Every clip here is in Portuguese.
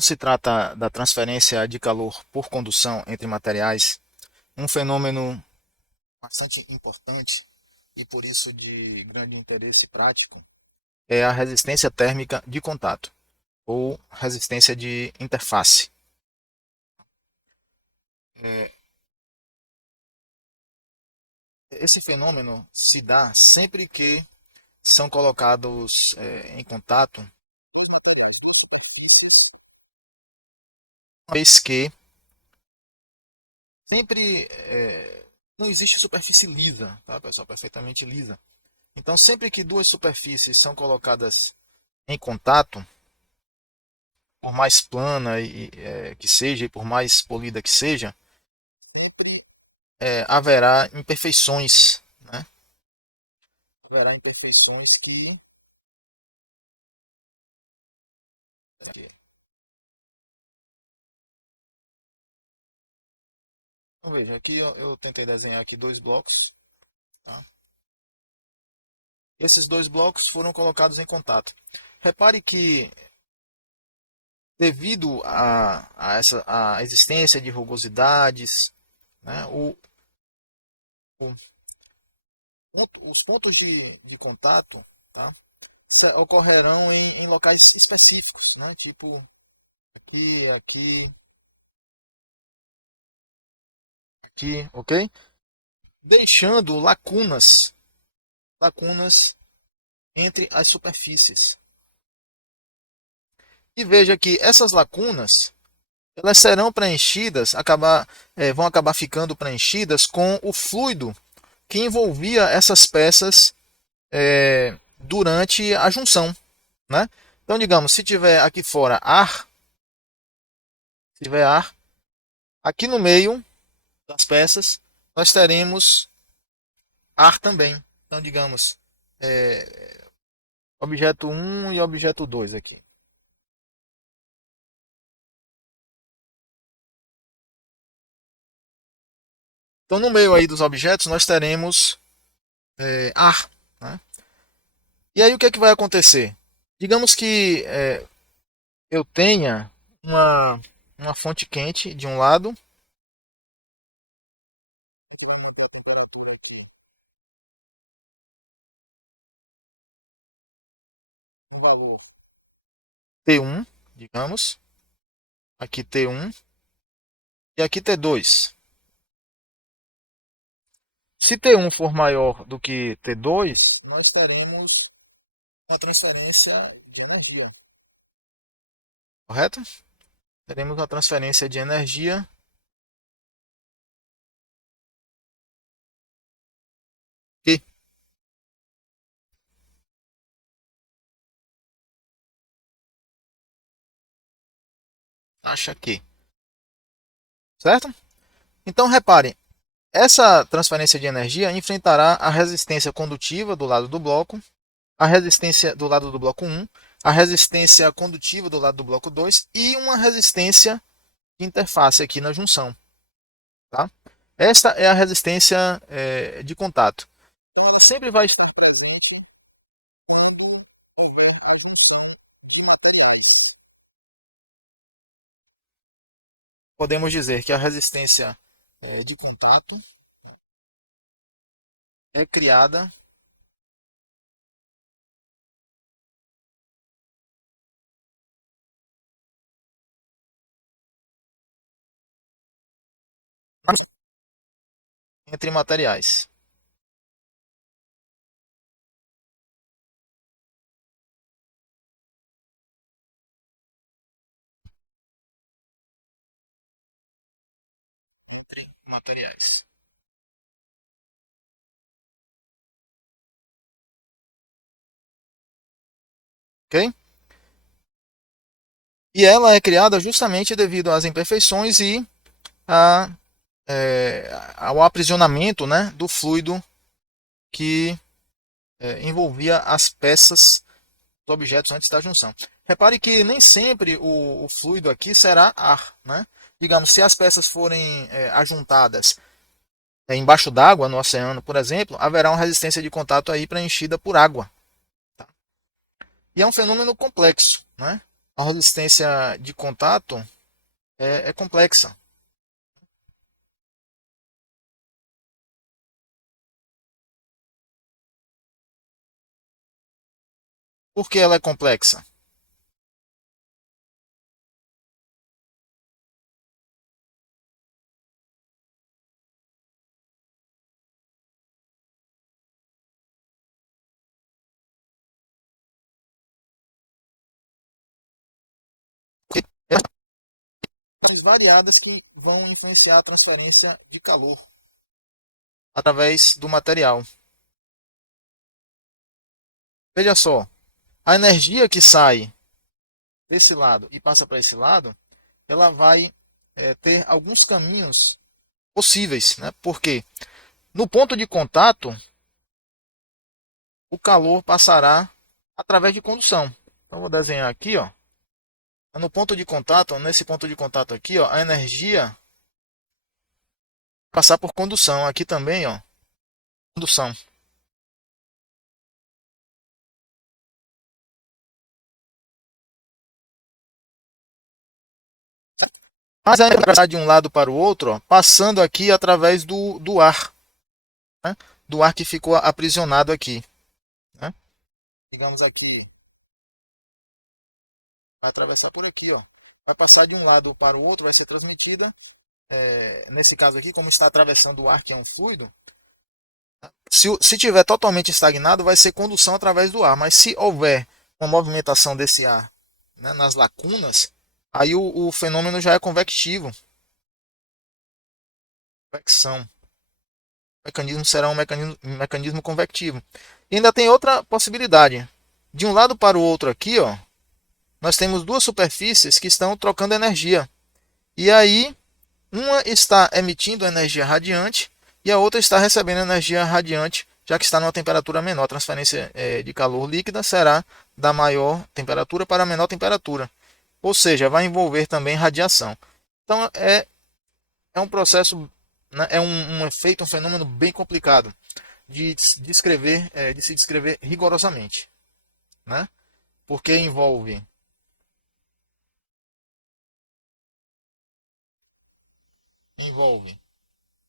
quando se trata da transferência de calor por condução entre materiais, um fenômeno bastante importante e por isso de grande interesse prático é a resistência térmica de contato ou resistência de interface. É, Esse fenômeno se dá sempre que são colocados em contato, uma vez que sempre não existe superfície lisa, tá, pessoal? Perfeitamente lisa. Então, sempre que duas superfícies são colocadas em contato, por mais plana que seja e por mais polida que seja, sempre haverá imperfeições, né? Haverá imperfeições que então, veja, aqui eu tentei desenhar aqui dois blocos, tá? Esses dois blocos foram colocados em contato. Repare que devido a existência de rugosidades, né, o os pontos de contato, tá, ocorrerão em locais específicos, né, tipo aqui, aqui, aqui, ok? Deixando lacunas entre as superfícies. E veja que essas lacunas elas serão preenchidas, vão acabar ficando preenchidas com o fluido que envolvia essas peças durante a junção, né? Então, digamos, se tiver aqui fora ar, se tiver ar, aqui no meio das peças nós teremos ar também. Então, digamos, objeto 1 e objeto 2 aqui. Então, no meio aí dos objetos nós teremos ar, né? E aí o que é que vai acontecer? Digamos que eu tenha uma fonte quente de um lado, que vai manter a temperatura aqui, um valor T1, digamos, aqui T1 e aqui T2. Se T1 for maior do que T2, nós teremos uma transferência de energia, correto? Teremos uma transferência de energia que taxa Q, certo? Então reparem, essa transferência de energia enfrentará a resistência condutiva do lado do bloco, a resistência do lado do bloco 1, a resistência condutiva do lado do bloco 2 e uma resistência de interface aqui na junção. Tá? Esta é a resistência de contato. Ela sempre vai estar presente quando houver a junção de materiais. Podemos dizer que a resistência de contato é criada entre materiais. Entre materiais. Ok? E ela é criada justamente devido às imperfeições e a, ao aprisionamento, né, do fluido que envolvia as peças dos objetos antes da junção. Repare que nem sempre o fluido aqui será ar. Né? Digamos, se as peças forem ajuntadas embaixo d'água, no oceano, por exemplo, haverá uma resistência de contato aí preenchida por água. Tá? E é um fenômeno complexo. Né? A resistência de contato é complexa. Por que ela é complexa? Porque são variadas que vão influenciar a transferência de calor através do material. Veja só, a energia que sai desse lado e passa para esse lado, ela vai ter alguns caminhos possíveis, né? Porque no ponto de contato, o calor passará através de condução. Então, vou desenhar aqui, ó. No ponto de contato, nesse ponto de contato aqui, ó, a energia passar por condução. Aqui também, ó, condução. Mas a energia vai passar de um lado para o outro, ó, passando aqui através do ar, né? Do ar que ficou aprisionado aqui, né? Digamos aqui, vai atravessar por aqui, ó. Vai passar de um lado para o outro, vai ser transmitida. Nesse caso aqui, como está atravessando o ar, que é um fluido, se tiver totalmente estagnado, vai ser condução através do ar. Mas se houver uma movimentação desse ar, né, nas lacunas, aí o fenômeno já é convectivo. Convecção. O mecanismo será um mecanismo convectivo. E ainda tem outra possibilidade. De um lado para o outro aqui, ó, nós temos duas superfícies que estão trocando energia. E aí, uma está emitindo energia radiante e a outra está recebendo energia radiante, já que está numa temperatura menor. A transferência de calor líquida será da maior temperatura para a menor temperatura. Ou seja, vai envolver também radiação. Então, é um processo, né, um efeito, um fenômeno bem complicado de descrever, de se descrever rigorosamente, né? Porque envolve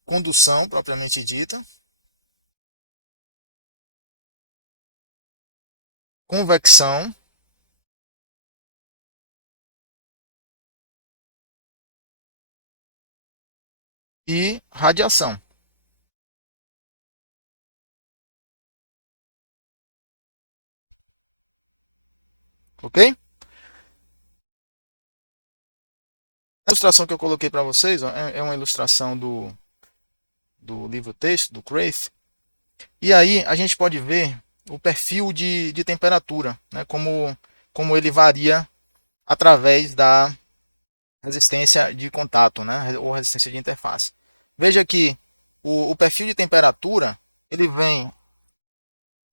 condução propriamente dita, convecção e radiação. A situação que eu coloquei para você é uma ilustração do livro texto, e aí a gente pode ver o perfil de temperatura, né, como ele varia através da resistência de contato, né, com a resistência de interface. Veja que o perfil de temperatura ele vai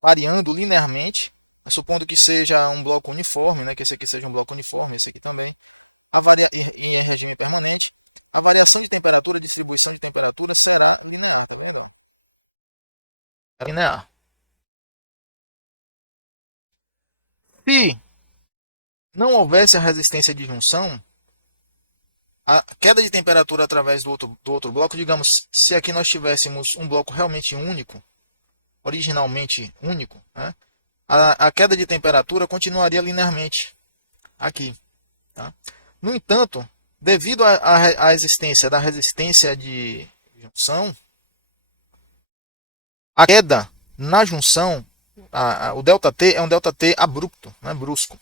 variando linearmente, supondo que seja um bloco uniforme, né, que esse aqui seja um bloco uniforme, esse aqui também, a variação é permanente. A variação de temperatura, distribuição de temperatura será linear. Linear. Se não houvesse a resistência de junção, a queda de temperatura através do outro bloco, digamos, se aqui nós tivéssemos um bloco realmente único, originalmente único, né, a queda de temperatura continuaria linearmente aqui. Tá? No entanto, devido à existência da resistência de junção, a queda na junção, o ΔT é um ΔT abrupto, né, brusco.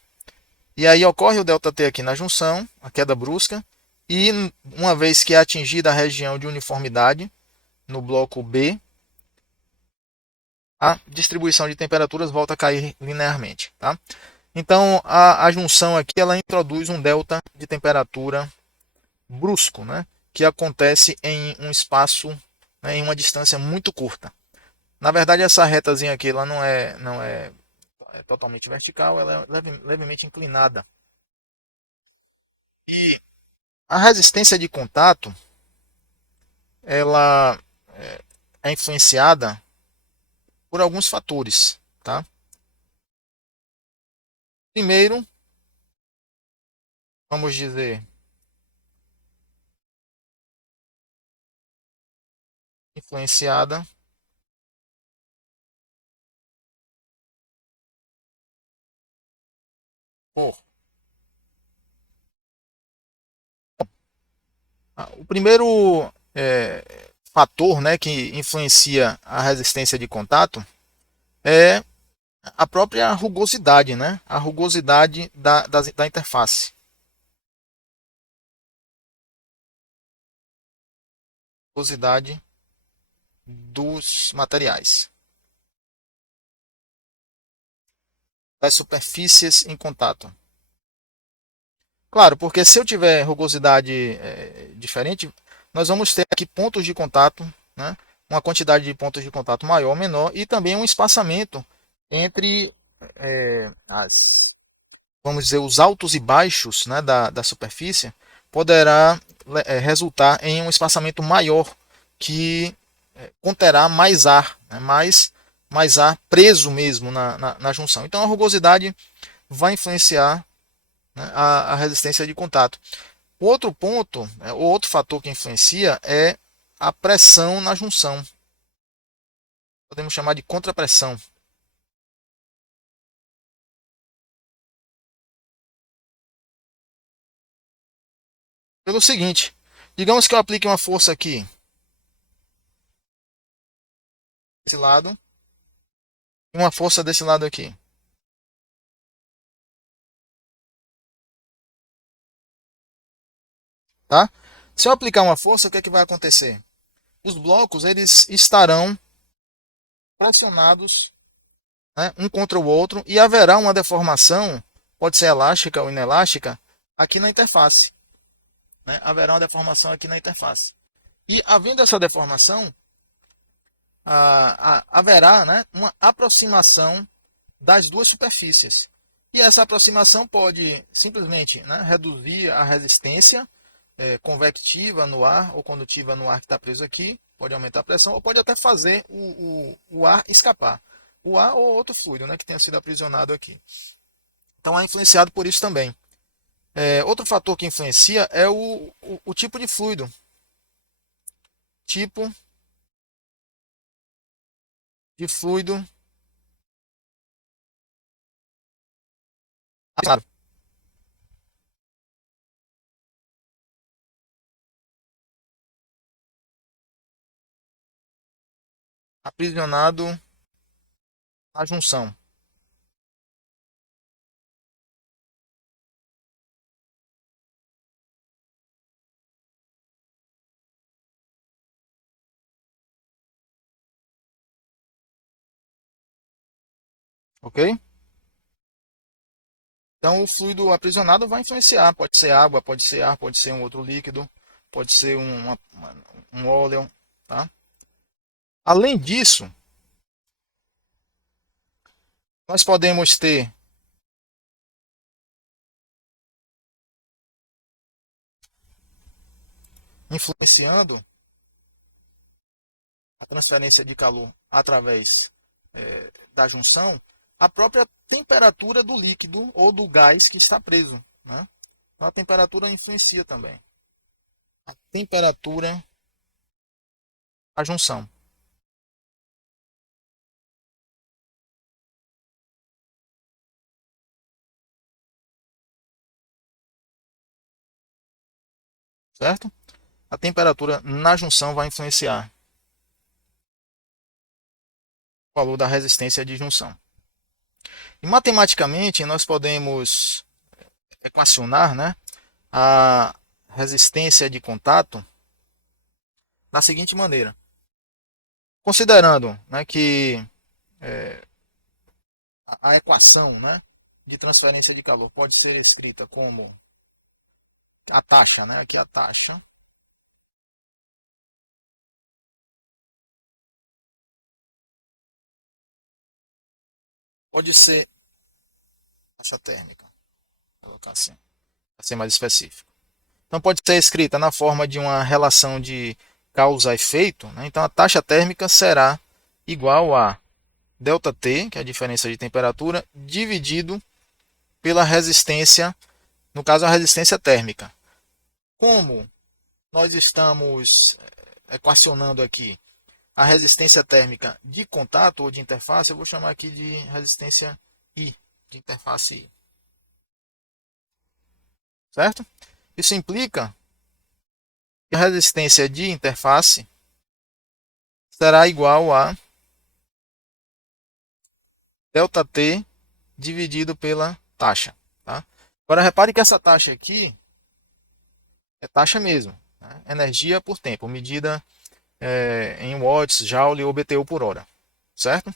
E aí ocorre o ΔT aqui na junção, a queda brusca, e uma vez que é atingida a região de uniformidade, no bloco B, a distribuição de temperaturas volta a cair linearmente. Tá? Então, a junção aqui ela introduz um delta de temperatura brusco, né, que acontece em um espaço, né, em uma distância muito curta. Na verdade, essa retazinha aqui ela não é totalmente vertical, ela é levemente inclinada. E a resistência de contato ela é influenciada por alguns fatores, tá? Primeiro, vamos dizer, influenciada por. O primeiro fator, né, que influencia a resistência de contato é a própria rugosidade, né? A rugosidade da interface. Rugosidade dos materiais, das superfícies em contato. Claro, porque se eu tiver rugosidade diferente, nós vamos ter aqui pontos de contato, né? Uma quantidade de pontos de contato maior ou menor e também um espaçamento entre vamos dizer, os altos e baixos, né, da superfície, poderá resultar em um espaçamento maior que conterá mais ar, né, mais ar preso mesmo na junção. Então a rugosidade vai influenciar, né, a resistência de contato. O outro ponto, o outro fator que influencia é a pressão na junção. Podemos chamar de contrapressão. Pelo seguinte, digamos que eu aplique uma força aqui, desse lado, e uma força desse lado aqui. Tá? Se eu aplicar uma força, o que é que vai acontecer? Os blocos eles estarão pressionados, né, um contra o outro e haverá uma deformação, pode ser elástica ou inelástica, aqui na interface. Né? Haverá uma deformação aqui na interface. E havendo essa deformação, haverá, né, uma aproximação das duas superfícies. E essa aproximação pode simplesmente, né, reduzir a resistência convectiva no ar ou condutiva no ar que está preso aqui, pode aumentar a pressão ou pode até fazer o ar escapar. O ar ou outro fluido, né, que tenha sido aprisionado aqui. Então é influenciado por isso também. Outro fator que influencia é o tipo de fluido. Tipo de fluido aprisionado na junção. Ok? Então o fluido aprisionado vai influenciar. Pode ser água, pode ser ar, pode ser um outro líquido, pode ser um óleo. Tá? Além disso, nós podemos ter influenciando a transferência de calor através da junção a própria temperatura do líquido ou do gás que está preso. Né? Então, a temperatura influencia também. A temperatura, a junção. Certo? A temperatura na junção vai influenciar o valor da resistência de junção. E matematicamente, nós podemos equacionar, né, a resistência de contato da seguinte maneira. Considerando, né, que a equação, né, de transferência de calor pode ser escrita como a taxa, né, aqui é a taxa pode ser taxa térmica, vou colocar assim, para ser mais específico. Então pode ser escrita na forma de uma relação de causa-efeito, né? Então a taxa térmica será igual a ΔT, que é a diferença de temperatura, dividido pela resistência no caso a resistência térmica. Como nós estamos equacionando aqui a resistência térmica de contato ou de interface, eu vou chamar aqui de resistência I, de interface I. Certo? Isso implica que a resistência de interface será igual a ΔT dividido pela taxa. Tá? Agora repare que essa taxa aqui é taxa mesmo, né? Energia por tempo, medida em watts, joule ou BTU por hora. Certo?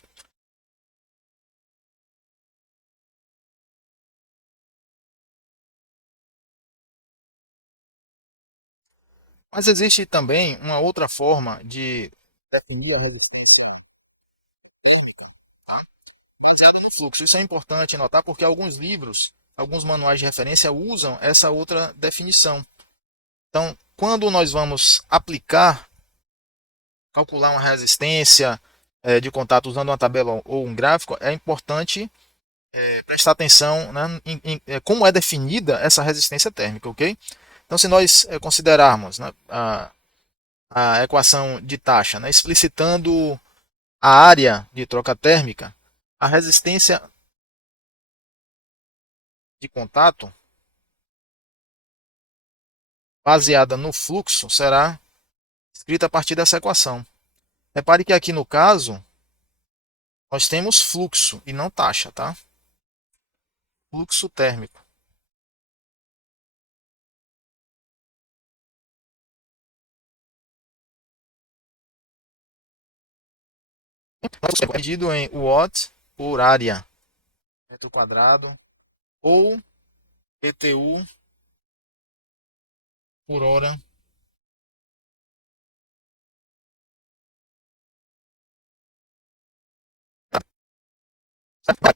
Mas existe também uma outra forma de definir a resistência baseada no fluxo. Isso é importante notar porque alguns livros, alguns manuais de referência usam essa outra definição. Então, quando nós vamos calcular uma resistência de contato usando uma tabela ou um gráfico, é importante prestar atenção, né, em como é definida essa resistência térmica, ok? Então, se nós considerarmos, né, a equação de taxa, né, explicitando a área de troca térmica, a resistência de contato baseada no fluxo será escrita a partir dessa equação. Repare que aqui no caso nós temos fluxo e não taxa, tá? Fluxo térmico. É medido em watt por área, metro quadrado, ou BTU por hora.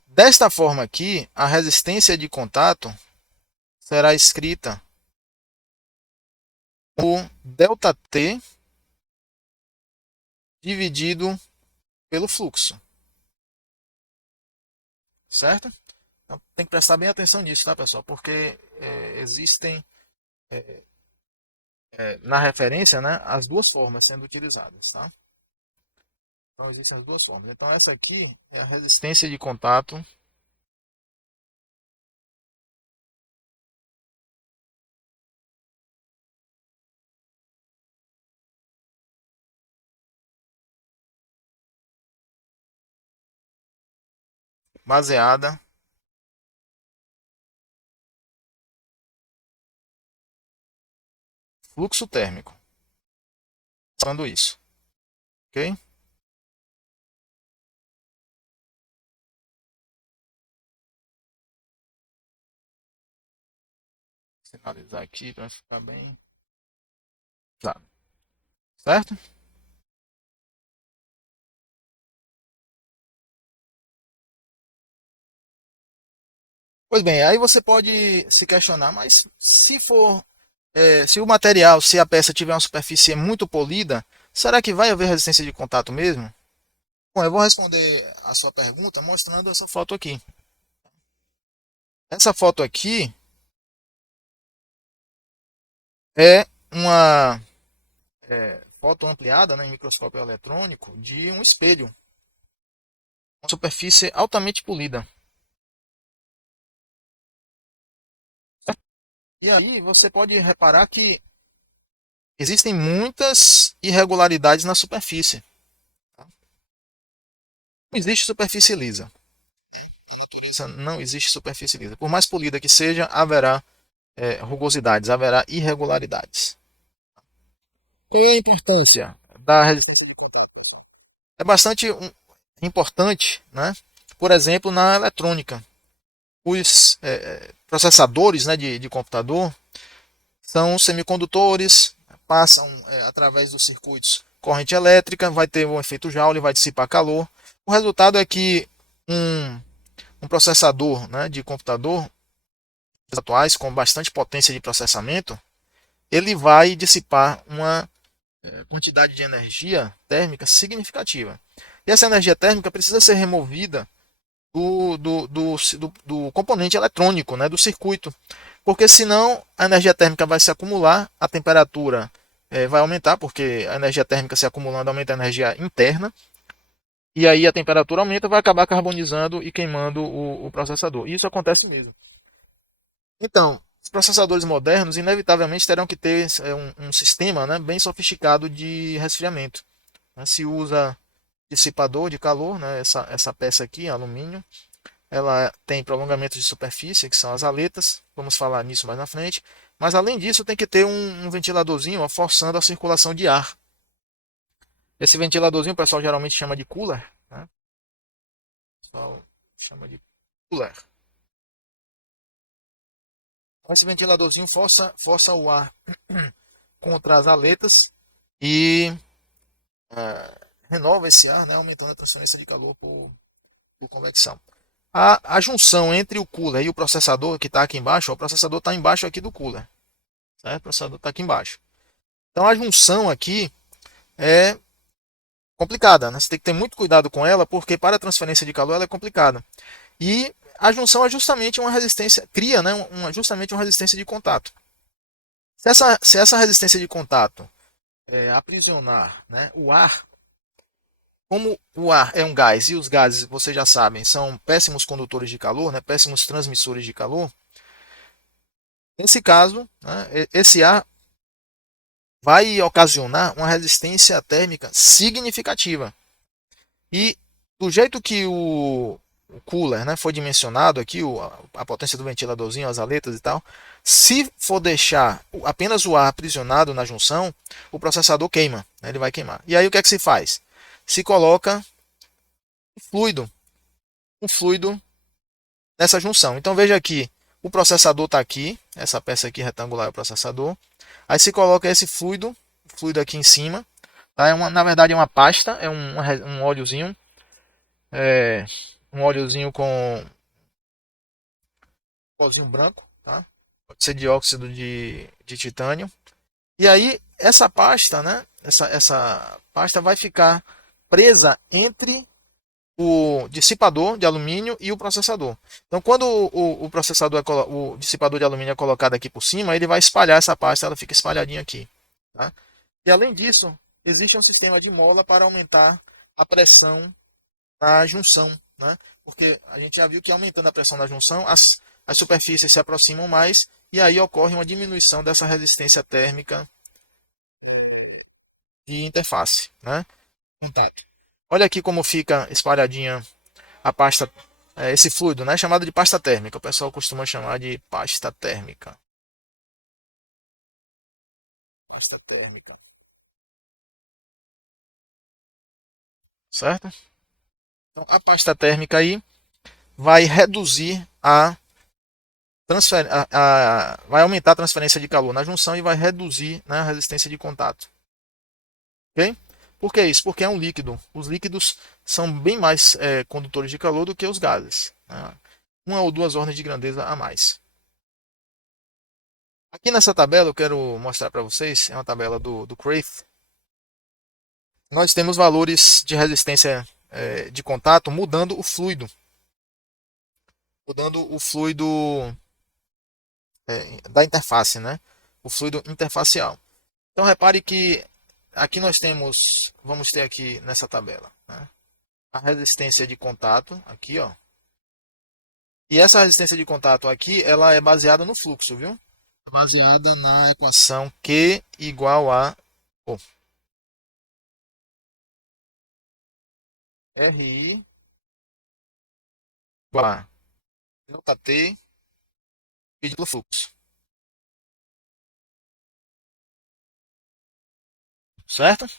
Desta forma aqui, a resistência de contato será escrita por ΔT dividido pelo fluxo. Certo? Então, tem que prestar bem atenção nisso, tá, pessoal? Porque existem na referência, né, as duas formas sendo utilizadas, tá? Então existem as duas formas. Então essa aqui é a resistência de contato baseada no fluxo térmico. Falando isso, ok? Finalizar aqui para ficar bem claro, certo? Pois bem, aí você pode se questionar, mas se o material, se a peça tiver uma superfície muito polida, será que vai haver resistência de contato mesmo? Bom, eu vou responder a sua pergunta mostrando essa foto aqui. Essa foto aqui é uma foto ampliada, né, em microscópio eletrônico de um espelho, uma superfície altamente polida. E aí você pode reparar que existem muitas irregularidades na superfície. Não existe superfície lisa. Não existe superfície lisa. Por mais polida que seja, haverá rugosidades, haverá irregularidades. Qual é a importância da resistência de contato, pessoal? É bastante importante, né? Por exemplo, na eletrônica. Os processadores, né, de computador são semicondutores, passam através dos circuitos corrente elétrica, vai ter um efeito Joule, vai dissipar calor. O resultado é que um processador, né, de computador atuais com bastante potência de processamento, ele vai dissipar uma quantidade de energia térmica significativa. E essa energia térmica precisa ser removida do componente eletrônico, né, do circuito. porque senão a energia térmica vai se acumular, a temperatura vai aumentar, porque a energia térmica se acumulando aumenta a energia interna, e aí a temperatura aumenta, vai acabar carbonizando e queimando o processador. E isso acontece mesmo. Então, os processadores modernos inevitavelmente terão que ter um sistema, né, bem sofisticado de resfriamento. Se usa dissipador de calor, né, essa peça aqui, alumínio, ela tem prolongamentos de superfície, que são as aletas, vamos falar nisso mais na frente, mas além disso tem que ter um ventiladorzinho ó, forçando a circulação de ar. Esse ventiladorzinho o pessoal geralmente chama de cooler, né? O pessoal chama de cooler. Então, esse ventiladorzinho força o ar contra as aletas e renova esse ar, né, aumentando a transferência de calor por convecção. A junção entre o cooler e o processador que está aqui embaixo, ó, o processador está embaixo aqui do cooler, certo? O processador está aqui embaixo. Então a junção aqui é complicada, né? Você tem que ter muito cuidado com ela, porque para a transferência de calor ela é complicada. E a junção é justamente uma resistência, cria, né, justamente uma resistência de contato. Se essa resistência de contato aprisionar, né, o ar, como o ar é um gás e os gases, vocês já sabem, são péssimos condutores de calor, né, péssimos transmissores de calor, nesse caso, né, esse ar vai ocasionar uma resistência térmica significativa. E do jeito que o cooler, né, foi dimensionado aqui, a potência do ventiladorzinho, as aletas e tal, se for deixar apenas o ar aprisionado na junção, o processador queima, né, ele vai queimar. E aí o que é que se faz? Se coloca um fluido nessa junção. Então veja aqui, o processador está aqui, essa peça aqui retangular é o processador. Aí se coloca esse fluido aqui em cima. Tá? Na verdade é uma pasta, é um óleozinho, é, um óleozinho com pozinho branco, tá? Pode ser dióxido de titânio. E aí essa pasta, né? Essa pasta vai ficar presa entre o dissipador de alumínio e o processador. Então, quando o processador o dissipador de alumínio é colocado aqui por cima, ele vai espalhar essa pasta, ela fica espalhadinha aqui. Tá? E além disso, existe um sistema de mola para aumentar a pressão na junção, né? Porque a gente já viu que aumentando a pressão na junção, as superfícies se aproximam mais e aí ocorre uma diminuição dessa resistência térmica de interface, né? Contato. Olha aqui como fica espalhadinha a pasta, esse fluido, né? Chamado de pasta térmica. O pessoal costuma chamar de pasta térmica. Pasta térmica. Certo? Então, a pasta térmica aí vai reduzir vai aumentar a transferência de calor na junção e vai reduzir, né, a resistência de contato. Ok? Por que isso? Porque é um líquido. Os líquidos são bem mais condutores de calor do que os gases. Né? Uma ou duas ordens de grandeza a mais. Aqui nessa tabela eu quero mostrar para vocês, é uma tabela do Crave. Nós temos valores de resistência de contato mudando o fluido. Mudando o fluido da interface, né? O fluido interfacial. Então repare que aqui nós temos, vamos ter aqui nessa tabela, né? A resistência de contato, aqui ó. E essa resistência de contato aqui, ela é baseada no fluxo, viu? Baseada na equação Q igual a RI igual a ΔT dividido pelo fluxo. Certo?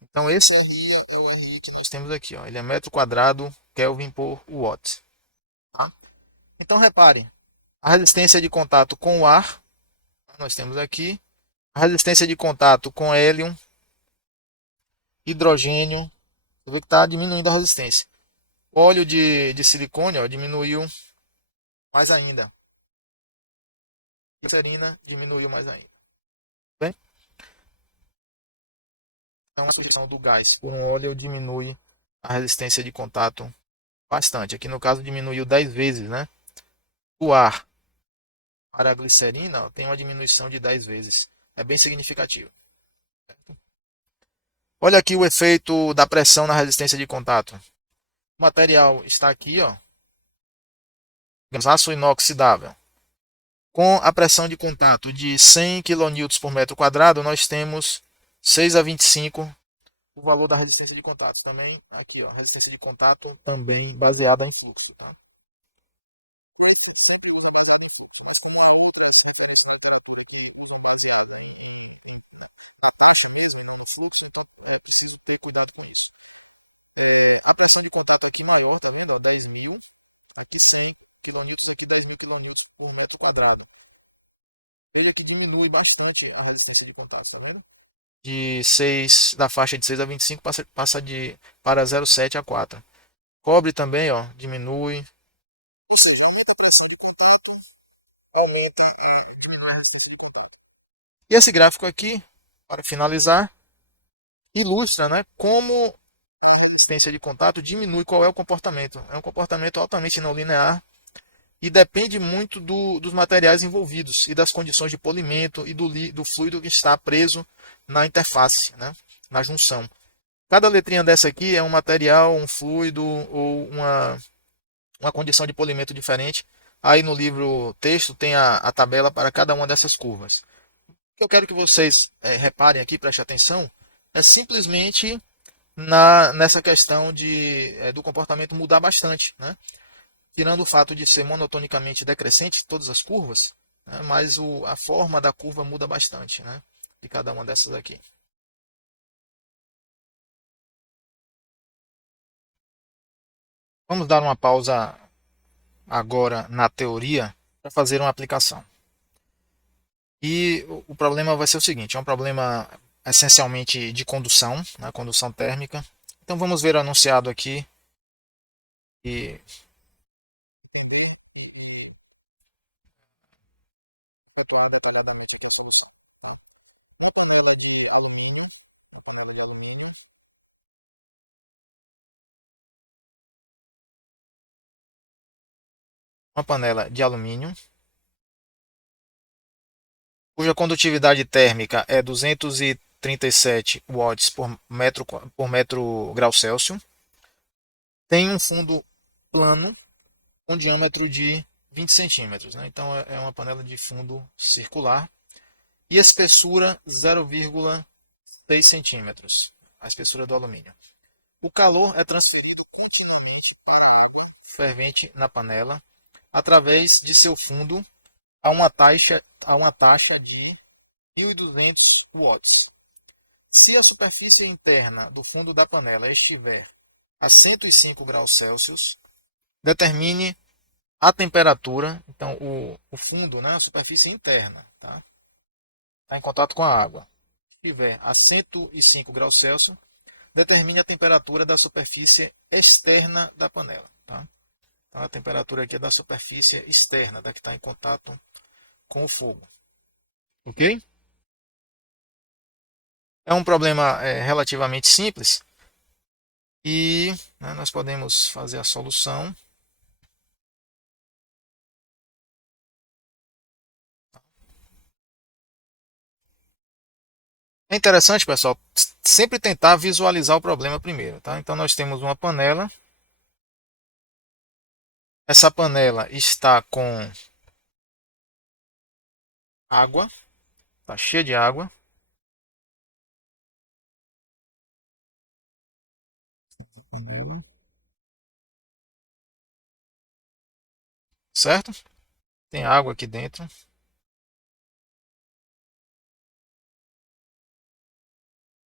Então esse RI é o RI que nós temos aqui. Ó. Ele é metro quadrado Kelvin por watt. Tá? Então repare, a resistência de contato com o ar, nós temos aqui. A resistência de contato com hélio, hidrogênio, você vê que está diminuindo a resistência. O óleo de silicone ó, diminuiu mais ainda. A glicerina diminuiu mais ainda. Bem? Então a substituição do gás por um óleo diminui a resistência de contato bastante. Aqui no caso diminuiu 10 vezes, né? O ar para a glicerina, ó, tem uma diminuição de 10 vezes. É bem significativo. Olha aqui o efeito da pressão na resistência de contato. O material está aqui, ó, aço inoxidável. Com a pressão de contato de 100 kN por metro quadrado, nós temos 6 a 25 o valor da resistência de contato. Também aqui, ó, resistência de contato também baseada em fluxo, tá? Fluxo, então é preciso ter cuidado com isso. A pressão de contato aqui maior, tá vendo? 10.000, aqui 100 kN, aqui 10.000 kN por metro quadrado. Veja que diminui bastante a resistência de contato, tá vendo? De 6, da faixa de 6 a 25 passa para 0,7 a 4. Cobre também, ó, diminui. Ou seja, aumenta a pressão de contato, aumenta. E esse gráfico aqui, para finalizar, ilustra, né, como a resistência de contato diminui. Qual é o comportamento? É um comportamento altamente não linear e depende muito dos materiais envolvidos e das condições de polimento e do fluido que está preso na interface, né, na junção. Cada letrinha dessa aqui é um material, um fluido ou uma condição de polimento diferente. Aí no livro texto tem a tabela para cada uma dessas curvas. O que eu quero que vocês reparem aqui, prestem atenção, é simplesmente nessa questão do comportamento mudar bastante, né? Tirando o fato de ser monotonicamente decrescente todas as curvas, né? Mas a forma da curva muda bastante, né? De cada uma dessas aqui. Vamos dar uma pausa agora na teoria para fazer uma aplicação. E o problema vai ser o seguinte: é um problema essencialmente de condução, né, condução térmica. Então vamos ver o anunciado aqui e entender e efetuar detalhadamente aqui a solução. Tá? Uma panela de alumínio, uma panela de alumínio, uma panela de alumínio, cuja condutividade térmica é 237 watts por metro grau Celsius, tem um fundo plano com diâmetro de 20 centímetros. Né? Então é uma panela de fundo circular e espessura 0,6 centímetros, a espessura do alumínio. O calor é transferido continuamente para a água fervente na panela através de seu fundo a uma taxa de 1.200 watts. Se a superfície interna do fundo da panela estiver a 105 graus Celsius, determine a temperatura. Então o fundo, né, a superfície interna, tá? Está em contato com a água. Se estiver a 105 graus Celsius, determine a temperatura da superfície externa da panela. Tá? Então a temperatura aqui é da superfície externa, da que está em contato com o fogo. Ok? É um problema relativamente simples e, né, nós podemos fazer a solução. É interessante, pessoal, sempre tentar visualizar o problema primeiro. Tá? Então nós temos uma panela. Essa panela está com água, está cheia de água. Certo? Tem água aqui dentro.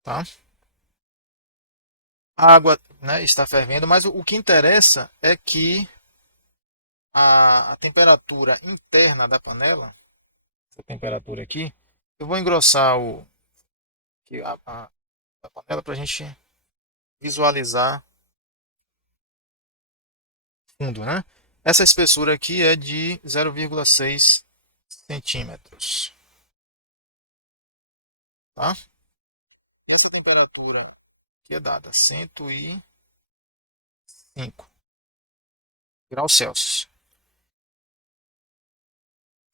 Tá? A água, né, está fervendo, mas o que interessa é que a temperatura interna da panela, essa temperatura aqui, eu vou engrossar a panela para a gente visualizar fundo, né? Essa espessura aqui é de 0,6 centímetros, tá? E essa temperatura que é dada 105 graus Celsius.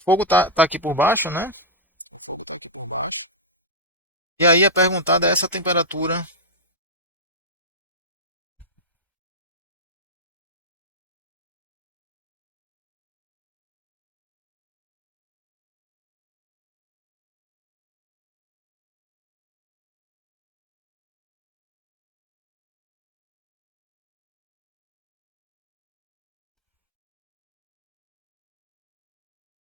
fogo tá aqui por baixo, né? E aí a perguntada é essa temperatura.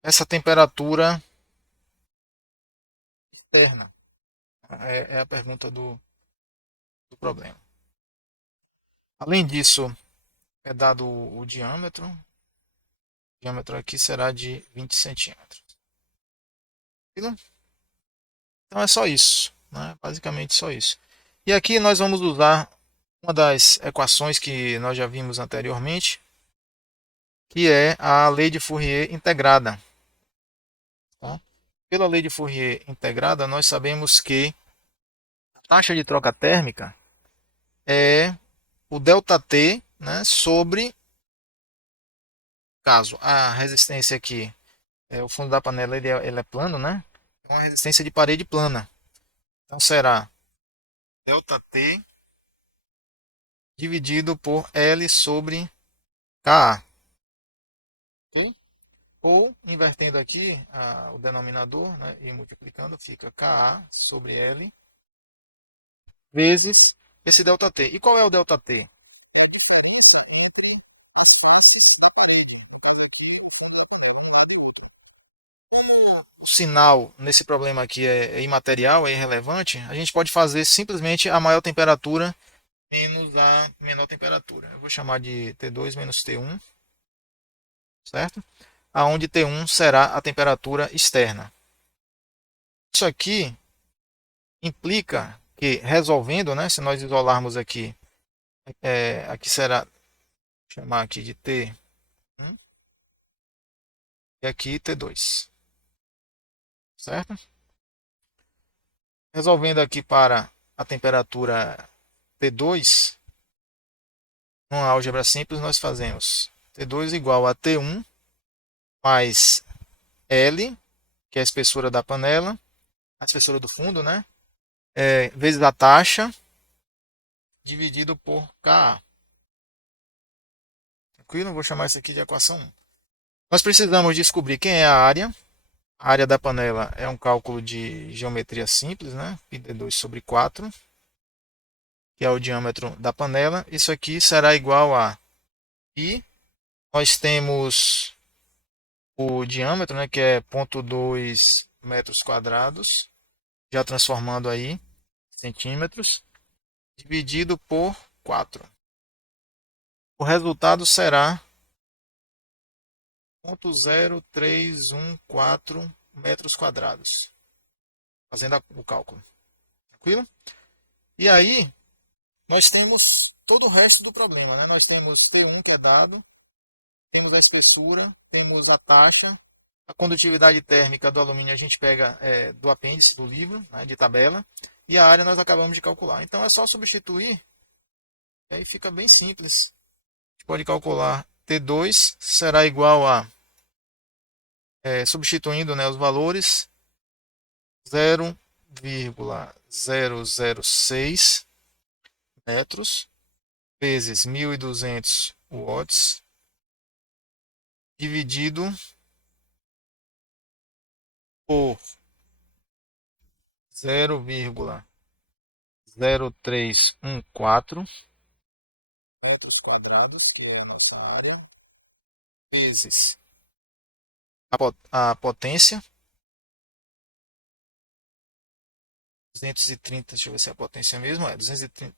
Essa temperatura externa é a pergunta do problema. Além disso, é dado o diâmetro. O diâmetro aqui será de 20 centímetros. Então é só isso, né? Basicamente só isso. E aqui nós vamos usar uma das equações que nós já vimos anteriormente, que é a lei de Fourier integrada. Tá? Pela lei de Fourier integrada, nós sabemos que a taxa de troca térmica é o ΔT, né, sobre, caso a resistência aqui, o fundo da panela ele é plano, né? É uma resistência de parede plana. Então será ΔT dividido por L sobre KA. Ok? Ou, invertendo aqui o denominador, né, e multiplicando, fica KA sobre L vezes esse ΔT. E qual é o ΔT? É a diferença entre as faces da parede. O cabo aqui e o fundo da panela, um lado e outro. O sinal nesse problema aqui é imaterial, é irrelevante, a gente pode fazer simplesmente a maior temperatura menos a menor temperatura. Eu vou chamar de T2 menos T1, certo? Aonde T1 será a temperatura externa. Isso aqui implica que, resolvendo, né, se nós isolarmos aqui, aqui será, vou chamar aqui de T1 e aqui T2, certo? Resolvendo aqui para a temperatura T2, numa álgebra simples, nós fazemos T2 igual a T1 mais L, que é a espessura da panela, a espessura do fundo, né? Vezes a taxa, dividido por Ka. Tranquilo? Vou chamar isso aqui de equação 1. Nós precisamos descobrir quem é a área. A área da panela é um cálculo de geometria simples, né? πd2 sobre 4, que é o diâmetro da panela. Isso aqui será igual a π. Nós temos o diâmetro, né, que é 0,2 metros quadrados, já transformando aí centímetros, dividido por 4. O resultado será 0,0314 metros quadrados, fazendo o cálculo. Tranquilo? E aí, nós temos todo o resto do problema. Né? Nós temos T1 que é dado, temos a espessura, temos a taxa, a condutividade térmica do alumínio a gente pega do apêndice do livro, né, de tabela, e a área nós acabamos de calcular. Então é só substituir, e aí fica bem simples. A gente pode calcular T2 será igual a, substituindo, né, os valores, 0,006 metros vezes 1.200 watts dividido por 0,0314 metros quadrados, que é a nossa área, vezes a potência, 230, deixa eu ver se é a potência mesmo, 230,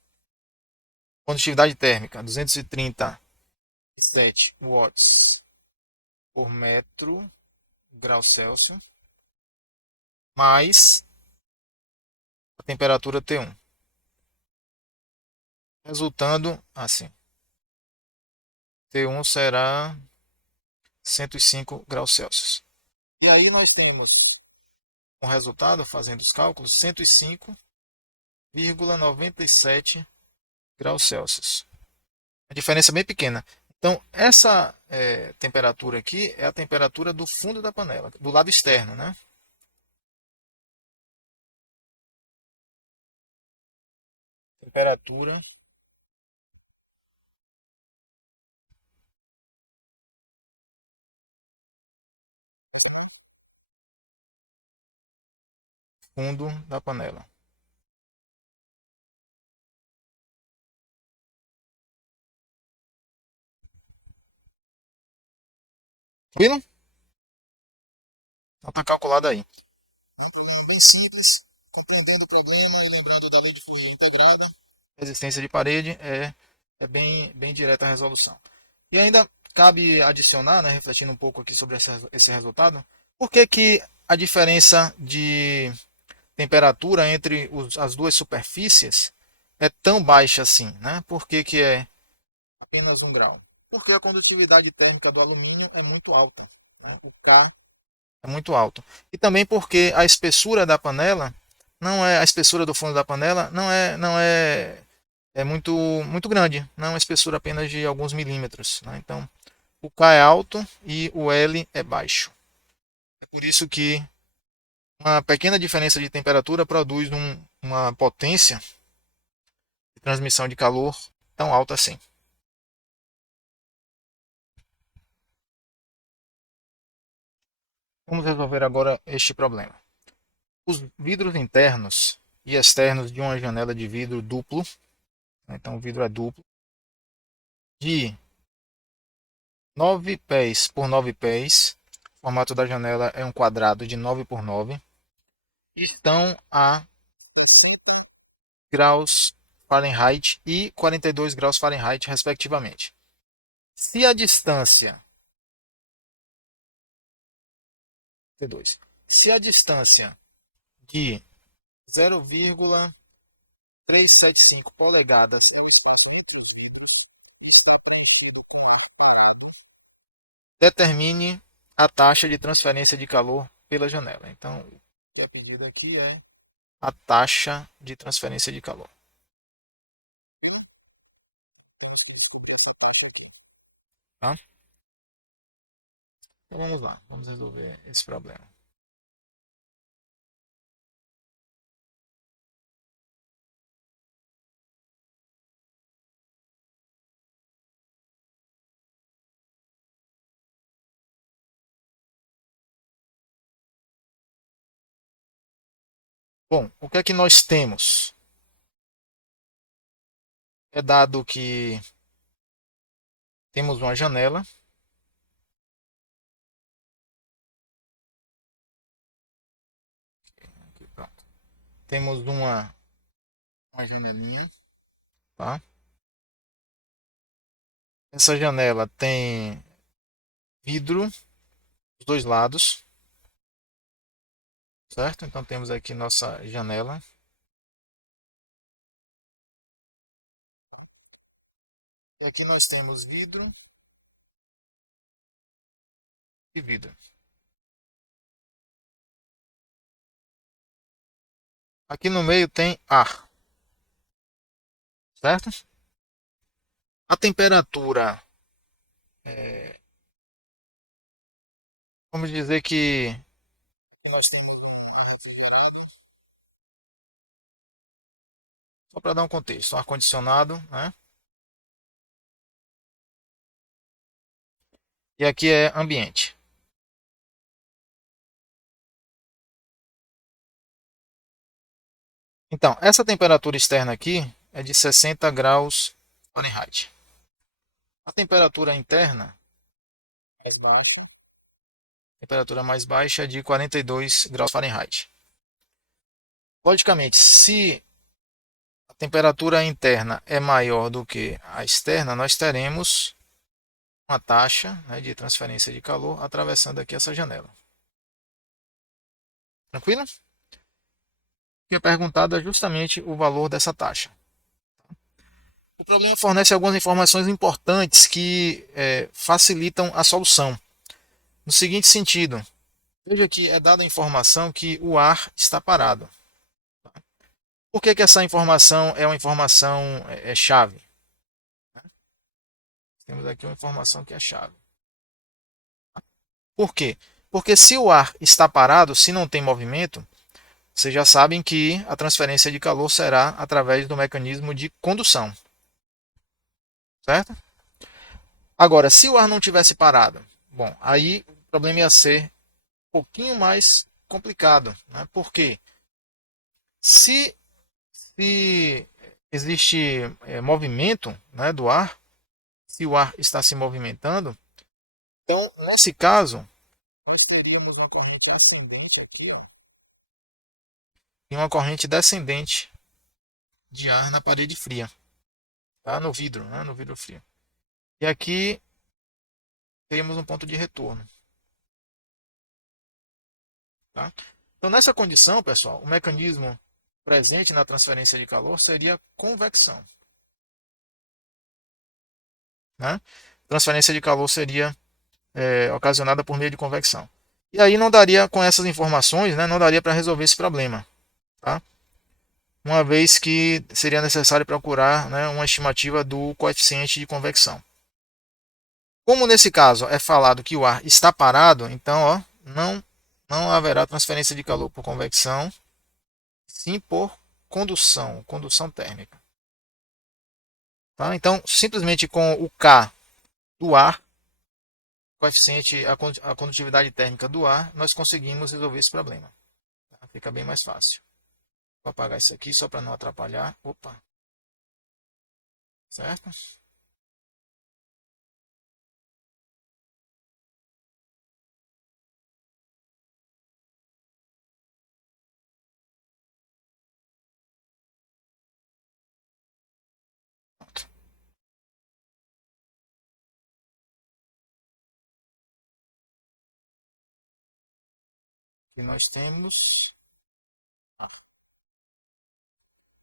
condutividade térmica, 237 watts por metro grau Celsius, mais a temperatura T1, resultando assim, T1 será 105 graus Celsius. E aí nós temos um resultado, fazendo os cálculos, 105,97 graus Celsius. A diferença é bem pequena. Então, essa temperatura aqui é a temperatura do fundo da panela, do lado externo, né? Temperatura fundo da panela. Tranquilo? Então, está calculado aí. É um problema bem simples, compreendendo o problema e lembrando da lei de Fourier integrada. Resistência de parede é bem direta a resolução. E ainda cabe adicionar, né, refletindo um pouco aqui sobre esse resultado, por que, que a diferença de temperatura entre as duas superfícies é tão baixa assim? Né? Por que, que é apenas 1 grau? Porque a condutividade térmica do alumínio é muito alta. Né? O K é muito alto. E também porque a espessura da panela não é a espessura do fundo da panela não é muito grande, não é uma espessura apenas de alguns milímetros, né? Então, o K é alto e o L é baixo. É por isso que uma pequena diferença de temperatura produz uma potência de transmissão de calor tão alta assim. Vamos resolver agora este problema. Os vidros internos e externos de uma janela de vidro duplo, né? Então o vidro é duplo, de 9 pés por 9 pés, o formato da janela é um quadrado de 9 por 9, estão a graus Fahrenheit e 42 graus Fahrenheit, respectivamente. Se a distância se a distância de 0,375 polegadas determine a taxa de transferência de calor pela janela. Então, o que é pedido aqui é a taxa de transferência de calor. Tá? Então vamos lá, vamos resolver esse problema. Bom, o que é que nós temos? É dado que temos uma janela. Aqui, pronto. Temos uma janelinha. Tá? Essa janela tem vidro dos dois lados, certo? Então temos aqui nossa janela. E aqui nós temos vidro e vidro. Aqui no meio tem ar, certo? A temperatura, vamos dizer que nós temos um ar refrigerado, só para dar um contexto, um ar-condicionado, né? E aqui é ambiente. Então, essa temperatura externa aqui é de 60 graus Fahrenheit. A temperatura interna mais baixa, temperatura mais baixa é de 42 graus Fahrenheit. Logicamente, se a temperatura interna é maior do que a externa, nós teremos uma taxa, né, de transferência de calor atravessando aqui essa janela. Tranquilo? O que é perguntado é justamente o valor dessa taxa. O problema fornece algumas informações importantes que facilitam a solução. No seguinte sentido, veja que é dada a informação que o ar está parado. Por que essa informação é uma informação chave? temos aqui uma informação que é chave. Por quê? Porque se o ar está parado, se não tem movimento, vocês já sabem que a transferência de calor será através do mecanismo de condução, certo? Agora, se o ar não tivesse parado, bom, aí o problema ia ser um pouquinho mais complicado, né? Porque se, se existe movimento, né, do ar, se o ar está se movimentando, então nesse caso nós teríamos uma corrente ascendente aqui, ó, e uma corrente descendente de ar na parede fria, tá? No vidro, né? No vidro frio. E aqui teríamos um ponto de retorno, tá? Então, nessa condição, pessoal, o mecanismo presente na transferência de calor seria convecção, né? Transferência de calor seria ocasionada por meio de convecção. E aí não daria, com essas informações, né, não daria para resolver esse problema, tá? Uma vez que seria necessário procurar, né, uma estimativa do coeficiente de convecção. Como nesse caso é falado que o ar está parado, então ó, não haverá transferência de calor por convecção, sim por condução térmica. Tá? Então, simplesmente com o K do ar, coeficiente, a condutividade térmica do ar, nós conseguimos resolver esse problema. Tá? Fica bem mais fácil. Vou apagar isso aqui só para não atrapalhar. Opa, certo? Pronto. E nós temos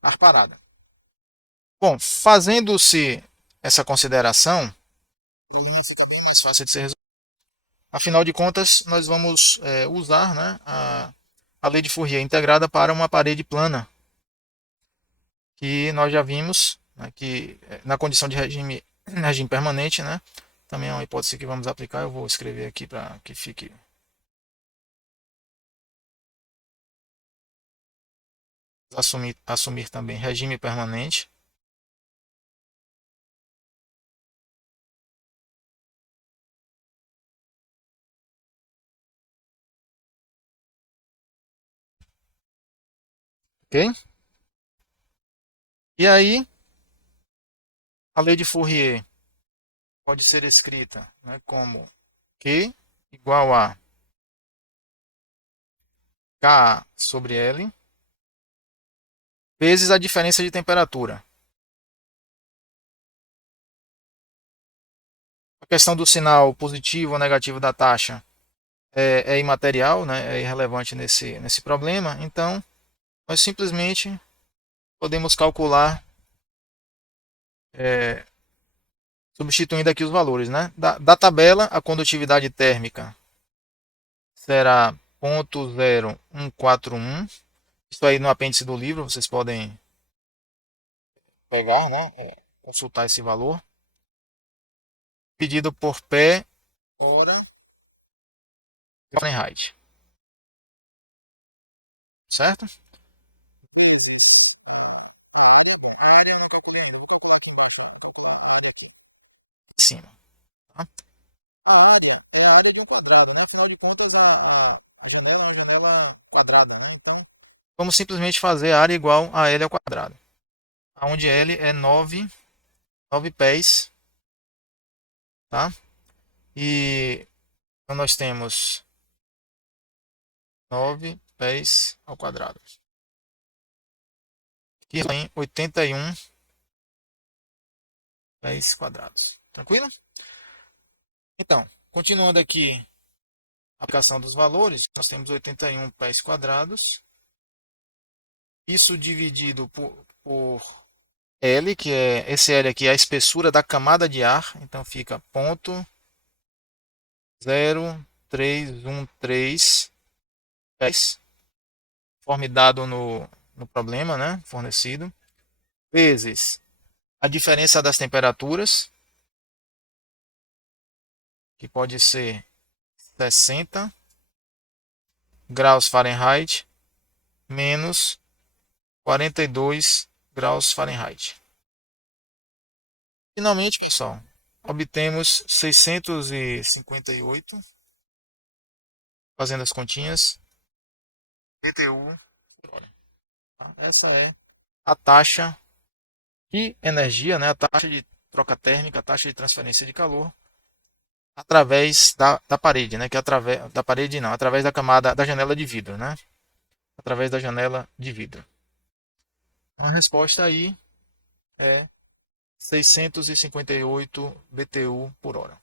ar parada. Bom, fazendo-se essa consideração, é fácil de ser resolvido. Afinal de contas, nós vamos usar, né, a lei de Fourier integrada para uma parede plana, que nós já vimos, né, que na condição de regime permanente, né, também é uma hipótese que vamos aplicar. Eu vou escrever aqui para que fique assumir também regime permanente. Ok? E aí, a lei de Fourier pode ser escrita, né, como Q igual a K sobre L vezes a diferença de temperatura. A questão do sinal positivo ou negativo da taxa é imaterial, né, é irrelevante nesse problema. Então, nós simplesmente podemos calcular é, substituindo aqui os valores. Né? Da tabela, a condutividade térmica será 0,0141. Isso aí no apêndice do livro, vocês podem pegar, né? Consultar esse valor. Pedido por pé, hora, Fahrenheit. Certo? Em cima. Tá? A área é a área de um quadrado, né? Afinal de contas, a janela é uma janela quadrada, né? Então, vamos simplesmente fazer a área igual a L ao quadrado. Onde L é 9 pés, tá? E então nós temos 9 pés ao quadrado. Que tem 81 pés quadrados. Tranquilo? Então, continuando aqui a aplicação dos valores, nós temos 81 pés quadrados. Isso dividido por L, que é esse L aqui é a espessura da camada de ar, então fica 0,0313 pés, conforme dado no problema, né, fornecido, vezes a diferença das temperaturas, que pode ser 60 graus Fahrenheit menos 42 graus Fahrenheit. Finalmente, pessoal, obtemos 658, fazendo as continhas, BTU por hora. Essa é a taxa de energia, né, a taxa de troca térmica, a taxa de transferência de calor através da parede, né, que é através da parede não, através da camada da janela de vidro, né? Através da janela de vidro. A resposta aí é 658 BTU por hora.